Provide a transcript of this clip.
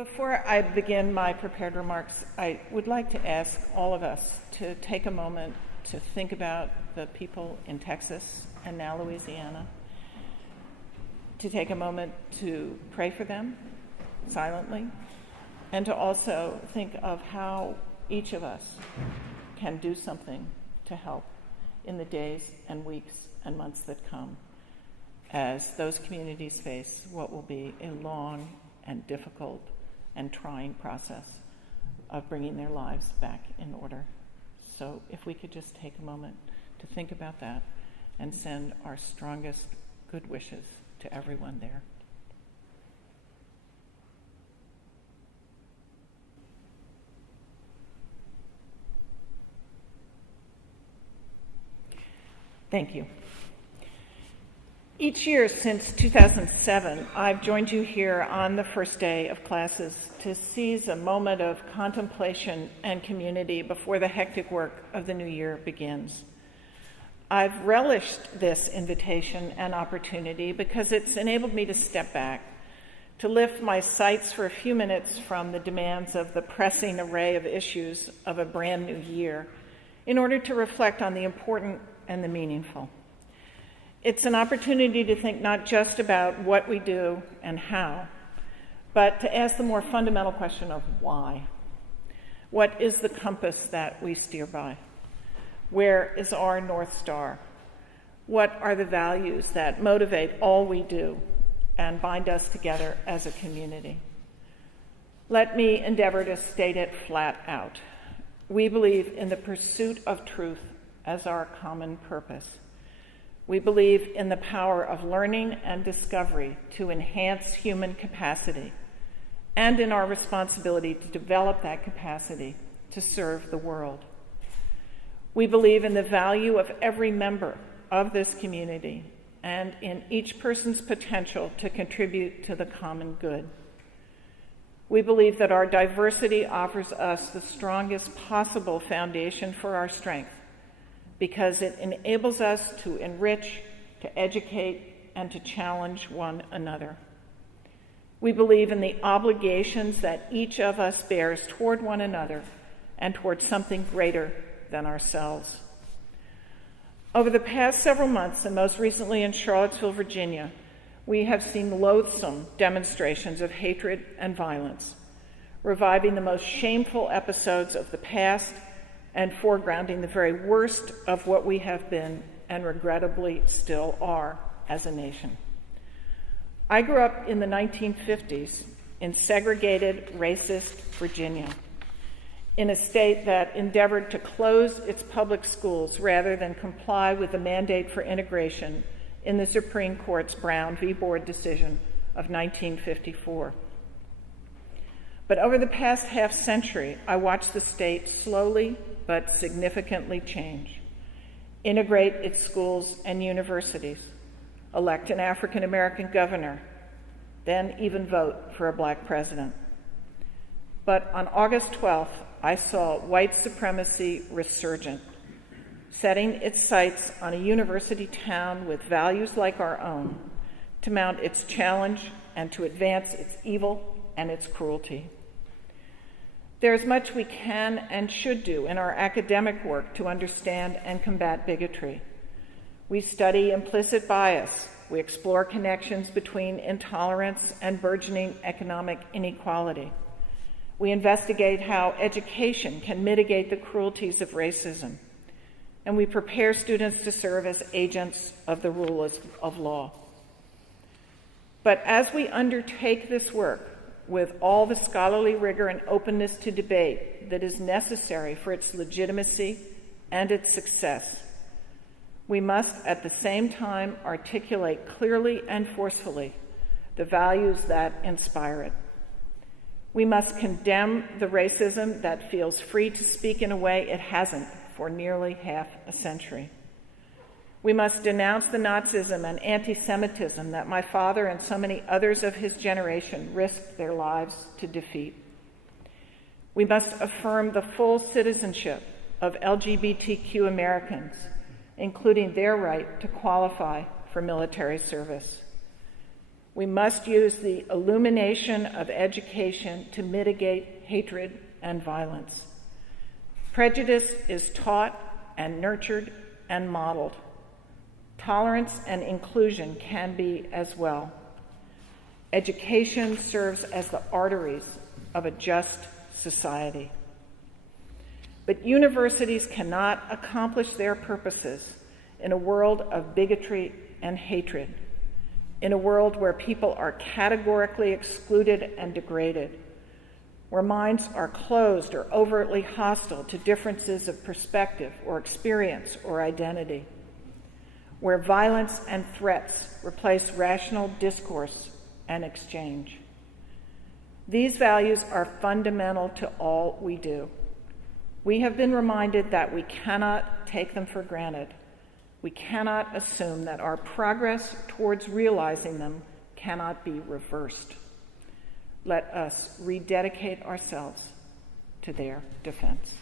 Before I begin my prepared remarks, I would like to ask all of us to take a moment to think about the people in Texas and now Louisiana, to take a moment to pray for them silently, and to also think of how each of us can do something to help in the days and weeks and months that come as those communities face what will be a long and difficult and trying process of bringing their lives back in order. So if we could just take a moment to think about that and send our strongest good wishes to everyone there. Thank you. Each year since 2007, I've joined you here on the first day of classes to seize a moment of contemplation and community before the hectic work of the new year begins. I've relished this invitation and opportunity because it's enabled me to step back, to lift my sights for a few minutes from the demands of the pressing array of issues of a brand new year, in order to reflect on the important and the meaningful. It's an opportunity to think not just about what we do and how, but to ask the more fundamental question of why. What is the compass that we steer by? Where is our North Star? What are the values that motivate all we do and bind us together as a community? Let me endeavor to state it flat out. We believe in the pursuit of truth as our common purpose. We believe in the power of learning and discovery to enhance human capacity, and in our responsibility to develop that capacity to serve the world. We believe in the value of every member of this community and in each person's potential to contribute to the common good. We believe that our diversity offers us the strongest possible foundation for our strength, because it enables us to enrich, to educate, and to challenge one another. We believe in the obligations that each of us bears toward one another and toward something greater than ourselves. Over the past several months, and most recently in Charlottesville, Virginia, we have seen loathsome demonstrations of hatred and violence, reviving the most shameful episodes of the past and foregrounding the very worst of what we have been and regrettably still are as a nation. I grew up in the 1950s in segregated, racist Virginia, in a state that endeavored to close its public schools rather than comply with the mandate for integration in the Supreme Court's Brown v. Board decision of 1954. But over the past half century, I watched the state slowly but significantly change, integrate its schools and universities, elect an African American governor, then even vote for a black president. But on August 12th, I saw white supremacy resurgent, setting its sights on a university town with values like our own to mount its challenge and to advance its evil and its cruelty. There is much we can and should do in our academic work to understand and combat bigotry. We study implicit bias. We explore connections between intolerance and burgeoning economic inequality. We investigate how education can mitigate the cruelties of racism. And we prepare students to serve as agents of the rule of law. But as we undertake this work, with all the scholarly rigor and openness to debate that is necessary for its legitimacy and its success, we must at the same time articulate clearly and forcefully the values that inspire it. We must condemn the racism that feels free to speak in a way it hasn't for nearly half a century. We must denounce the Nazism and anti-Semitism that my father and so many others of his generation risked their lives to defeat. We must affirm the full citizenship of LGBTQ Americans, including their right to qualify for military service. We must use the illumination of education to mitigate hatred and violence. Prejudice is taught and nurtured and modeled. Tolerance and inclusion can be as well. Education serves as the arteries of a just society. But universities cannot accomplish their purposes in a world of bigotry and hatred, in a world where people are categorically excluded and degraded, where minds are closed or overtly hostile to differences of perspective or experience or identity, where violence and threats replace rational discourse and exchange. These values are fundamental to all we do. We have been reminded that we cannot take them for granted. We cannot assume that our progress towards realizing them cannot be reversed. Let us rededicate ourselves to their defense.